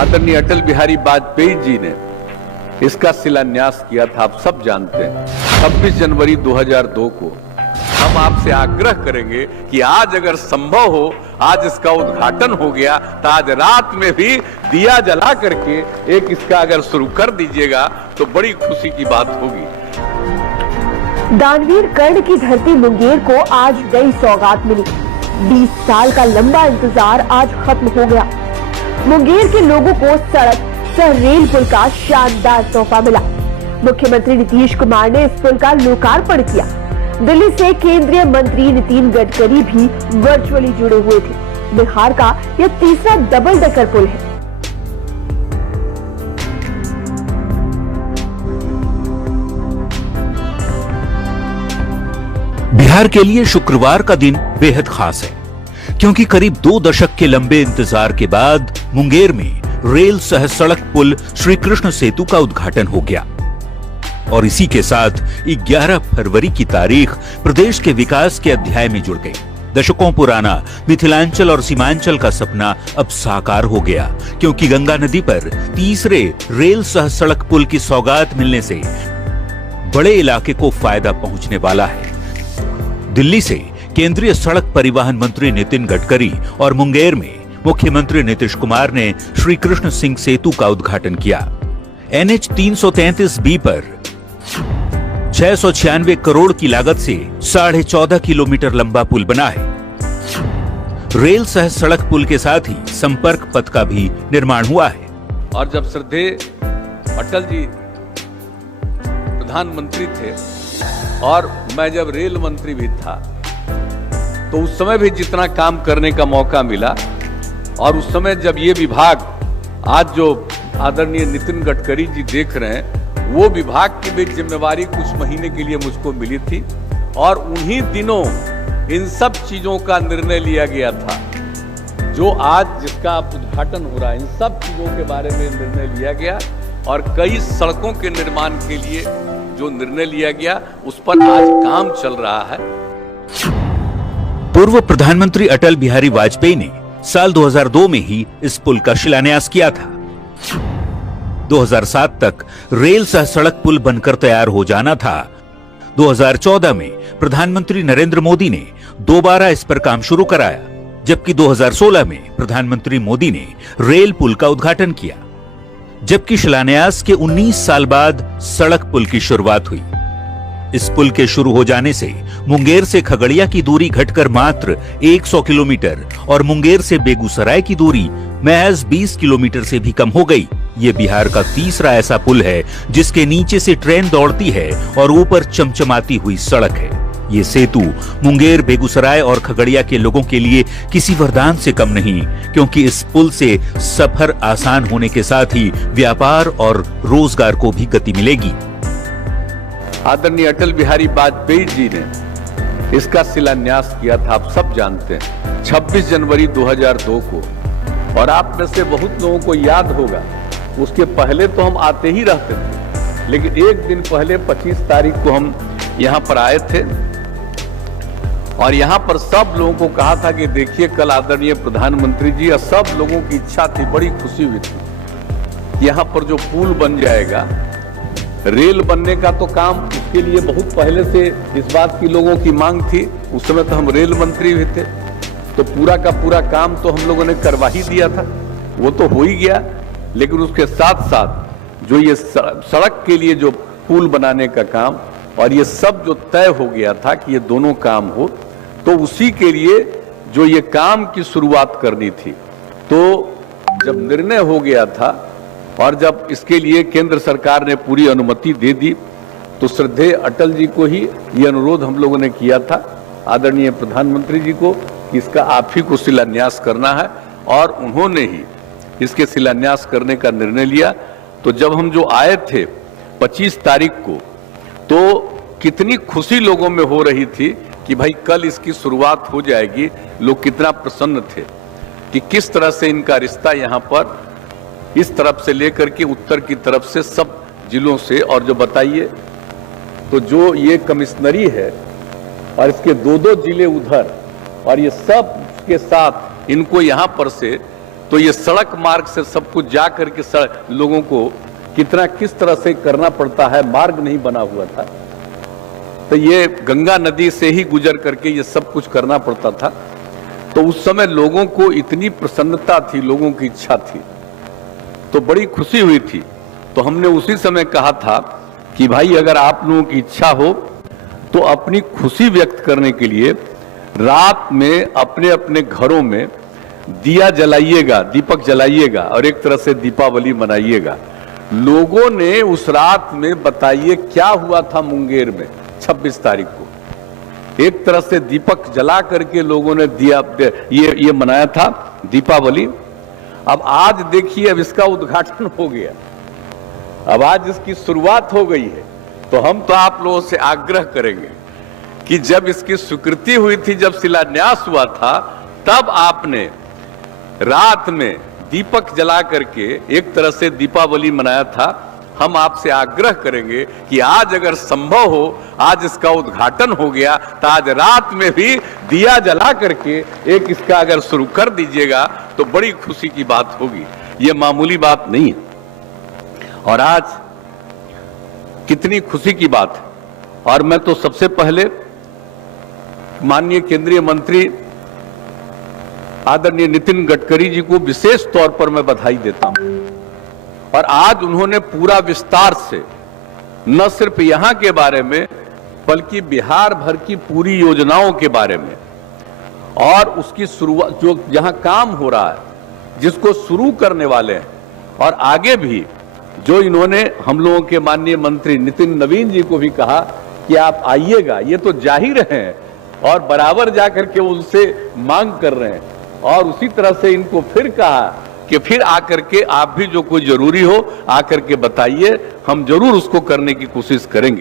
आदरणीय अटल बिहारी वाजपेयी जी ने इसका शिलान्यास किया था, आप सब जानते हैं। 26 जनवरी 2002 को हम आपसे आग्रह करेंगे कि आज अगर संभव हो, आज इसका उद्घाटन हो गया तो आज रात में भी दिया जला करके एक इसका अगर शुरू कर दीजिएगा तो बड़ी खुशी की बात होगी। दानवीर कर्ण की धरती मुंगेर को आज नई सौगात मिली। 20 साल का लंबा इंतजार आज खत्म हो गया। मुंगेर के लोगों को सड़क सह रेल पुल का शानदार तोहफा मिला। मुख्यमंत्री नीतीश कुमार ने इस पुल का लोकार्पण किया। दिल्ली से केंद्रीय मंत्री नितिन गडकरी भी वर्चुअली जुड़े हुए थे। बिहार का यह तीसरा डबल डेकर पुल है। बिहार के लिए शुक्रवार का दिन बेहद खास है, क्योंकि करीब 2 दशक के लंबे इंतजार के बाद मुंगेर में रेल सह सड़क पुल श्री कृष्ण सेतु का उद्घाटन हो गया। और इसी के साथ 11 फरवरी की तारीख प्रदेश के विकास के अध्याय में जुड़ गई। दशकों पुराना मिथिलांचल और सीमांचल का सपना अब साकार हो गया, क्योंकि गंगा नदी पर तीसरे रेल सह सड़क पुल की सौगात मिलने से बड़े इलाके को फायदा पहुंचने वाला है। दिल्ली से केंद्रीय सड़क परिवहन मंत्री नितिन गडकरी और मुंगेर में मुख्यमंत्री नीतीश कुमार ने श्री कृष्ण सिंह सेतु का उद्घाटन किया। NH 333B पर 696 करोड़ की लागत से 14.5 किलोमीटर लंबा पुल बना है। रेल सह सड़क पुल के साथ ही संपर्क पथ का भी निर्माण हुआ है। और जब श्रद्धेय अटल जी प्रधानमंत्री थे और मैं जब रेल मंत्री भी था, तो उस समय भी जितना काम करने का मौका मिला, और उस समय जब ये विभाग आज जो आदरणीय नितिन गडकरी जी देख रहे हैं, वो विभाग की भी जिम्मेवारी कुछ महीने के लिए मुझको मिली थी। और उन्हीं दिनों इन सब चीजों का निर्णय लिया गया था, जो आज जिसका उद्घाटन हो रहा है। इन सब चीजों के बारे में निर्णय लिया गया और कई सड़कों के निर्माण के लिए जो निर्णय लिया गया, उस पर आज काम चल रहा है। पूर्व प्रधानमंत्री अटल बिहारी वाजपेयी ने साल 2002 में ही इस पुल का शिलान्यास किया था। 2007 तक रेल सह सड़क पुल बनकर तैयार हो जाना था। 2014 में प्रधानमंत्री नरेंद्र मोदी ने दोबारा इस पर काम शुरू कराया, जबकि 2016 में प्रधानमंत्री मोदी ने रेल पुल का उद्घाटन किया। जबकि शिलान्यास के 19 साल बाद सड़क पुल की शुरुआत हुई। इस पुल के शुरू हो जाने से मुंगेर से खगड़िया की दूरी घटकर मात्र 100 किलोमीटर और मुंगेर से बेगूसराय की दूरी महज 20 किलोमीटर से भी कम हो गई। ये बिहार का तीसरा ऐसा पुल है जिसके नीचे से ट्रेन दौड़ती है और ऊपर चमचमाती हुई सड़क है। ये सेतु मुंगेर, बेगूसराय और खगड़िया के लोगों के लिए किसी वरदान से कम नहीं, क्योंकि इस पुल से सफर आसान होने के साथ ही व्यापार और रोजगार को भी गति मिलेगी। आदरणीय अटल बिहारी वाजपेयी जी ने इसका शिलान्यास किया था, आप सब जानते हैं, 26 जनवरी 2002 को। और आप में से बहुत लोगों को याद होगा, उसके पहले तो हम आते ही रहते थे, लेकिन एक दिन पहले 25 तारीख को हम यहाँ पर आए थे और यहाँ पर सब लोगों को कहा था कि देखिए कल आदरणीय प्रधानमंत्री जी, और सब लोगों की इच्छा थी, बड़ी खुशी हुई थी। यहाँ पर जो पुल बन जाएगा, रेल बनने का तो काम उसके लिए बहुत पहले से इस बात की लोगों की मांग थी। उस समय तो हम रेल मंत्री भी थे, तो पूरा का पूरा काम तो हम लोगों ने करवा ही दिया था, वो तो हो ही गया। लेकिन उसके साथ साथ जो ये सड़क के लिए जो पुल बनाने का काम और ये सब जो तय हो गया था कि ये दोनों काम हो, तो उसी के लिए जो ये काम की शुरुआत करनी थी, तो जब निर्णय हो गया था और जब इसके लिए केंद्र सरकार ने पूरी अनुमति दे दी, तो श्रद्धेय अटल जी को ही ये अनुरोध हम लोगों ने किया था, आदरणीय प्रधानमंत्री जी को, कि इसका आप ही को शिलान्यास करना है। और उन्होंने ही इसके शिलान्यास करने का निर्णय लिया। तो जब हम जो आए थे 25 तारीख को, तो कितनी खुशी लोगों में हो रही थी कि भाई कल इसकी शुरुआत हो जाएगी। लोग कितना प्रसन्न थे कि किस तरह से इनका रिश्ता यहाँ पर इस तरफ से लेकर के उत्तर की तरफ से सब जिलों से, और जो बताइए तो जो ये कमिश्नरी है और इसके 2-2 जिले उधर, और ये सब के साथ इनको यहाँ पर से तो ये सड़क मार्ग से सब कुछ जा करके लोगों को किस तरह से करना पड़ता है, मार्ग नहीं बना हुआ था। तो ये गंगा नदी से ही गुजर करके ये सब कुछ करना पड़ता था। तो उस समय लोगों को इतनी प्रसन्नता थी, लोगों की इच्छा थी, तो बड़ी खुशी हुई थी। तो हमने उसी समय कहा था कि भाई अगर आप लोगों की इच्छा हो तो अपनी खुशी व्यक्त करने के लिए रात में अपने अपने घरों में दिया जलाइएगा, दीपक जलाइएगा और एक तरह से दीपावली मनाइएगा। लोगों ने उस रात में बताइए क्या हुआ था मुंगेर में 26 तारीख को। एक तरह से दीपक जला करके लोगों ने दिया ये मनाया था दीपावली। अब आज देखिए, अब इसका उद्घाटन हो गया, अब आज इसकी शुरुआत हो गई है। तो हम तो आप लोगों से आग्रह करेंगे कि जब इसकी स्वीकृति हुई थी, जब शिलान्यास हुआ था, तब आपने रात में दीपक जला करके एक तरह से दीपावली मनाया था। हम आपसे आग्रह करेंगे कि आज अगर संभव हो, आज इसका उद्घाटन हो गया, तो आज रात में भी दिया जला करके एक इसका अगर शुरू कर दीजिएगा तो बड़ी खुशी की बात होगी। ये मामूली बात नहीं है और आज कितनी खुशी की बात है। और मैं तो सबसे पहले माननीय केंद्रीय मंत्री आदरणीय नितिन गडकरी जी को विशेष तौर पर मैं बधाई देता हूं। और आज उन्होंने पूरा विस्तार से न सिर्फ यहां के बारे में बल्कि बिहार भर की पूरी योजनाओं के बारे में और उसकी शुरुआत, जो जहां काम हो रहा है, जिसको शुरू करने वाले हैं, और आगे भी जो इन्होंने हम लोगों के माननीय मंत्री नितिन नवीन जी को भी कहा कि आप आइएगा, ये तो जाहिर हैं और बराबर जाकर के उनसे मांग कर रहे हैं। और उसी तरह से इनको फिर कहा कि फिर आकर के आप भी जो कोई जरूरी हो आकर के बताइए, हम जरूर उसको करने की कोशिश करेंगे।